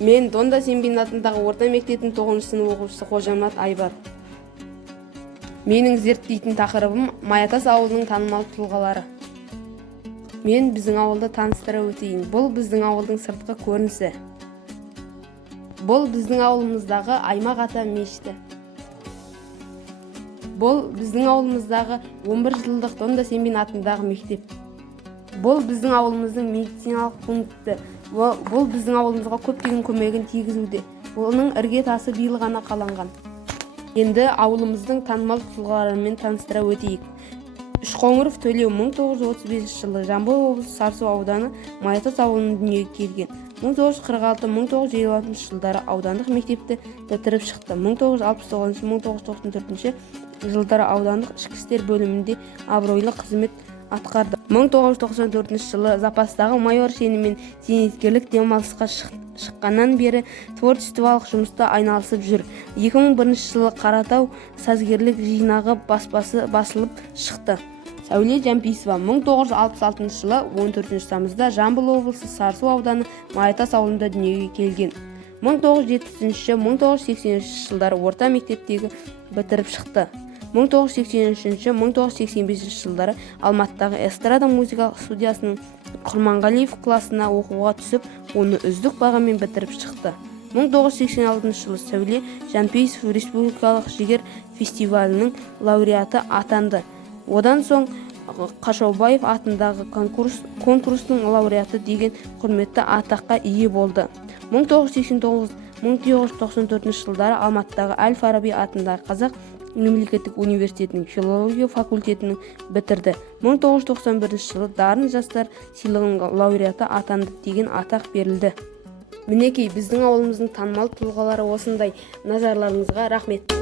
Мен Донда Сембин атындағы орта мектептің 9 сынып оқушысы Қожамат Айбар. Менің зерттейтін тақырыбым Маятас ауылының танымал тұлғалары. Мен біздің ауылды таныстыра өтейін. Бұл біздің ауылдың сыртқы көрінісі. Бұл біздің ауылымыздағы Аймақ ата мешіті. Бұл біздің ауылымыздағы 11 жылдық Донда Сембин атындағы мектеп. Бұл біздің ауылымыздың медициналық пункті. Бұл біздің ауылымызға көптеген көмегін тигізуде. Оның ірге тасы биыл ғана қаланған. Енді ауылымыздың танымал тұлғаларымен таныстыра өтейік. Үшқоңыров Төлеу 1935 жылы Жамбыл облысы Сарысу ауданы Маятас ауылында дүниеге келген. 1946-1956 жылдары аудандық мектепті бітіріп шықты. 1969-1994 жылдары аудандық ішкі істер бөлімінде абыройлы қызмет атқарды. 1994 жылы запастағы майор шенімен зейнеткерлік демалысқа шыққаннан бері творчестволық жұмыста айналысып жүр. 2001 жылы Қаратау сазгерлік жинағы баспасы басылып шықты. Сәуле Жамписова 1966 жылы 14 тамызда Жамбыл облысы Сарысу ауданы Маятас ауылында дүниеге келген. 1970-1983 жылдары орта мектептегі бітіріп шықты. 1983-1985 жылдары Алматыдағы эстрада музыкалық студиясының Құрманғалиев классына оқуға түсіп, оны үздік бағамен бітіріп шықты. 1986 жылы Сәуле Жамписов республикалық жігер фестивалінің лауреаты атанды. Одан соң Қашаубаев атындағы конкурстың лауреаты деген құрметті атаққа ие болды. 1989-1994 жылдары Алматыдағы Әл-Фараби атындағы Қазақ мемлекеттік университетінің филология факультетінің бітірді. 1991 жылы Дарын жастар сыйлығының лауреаты атанды деген атақ берілді. Мінекей біздің ауылымыздың танымал тұлғалары осындай. Назарларыңызға рахмет.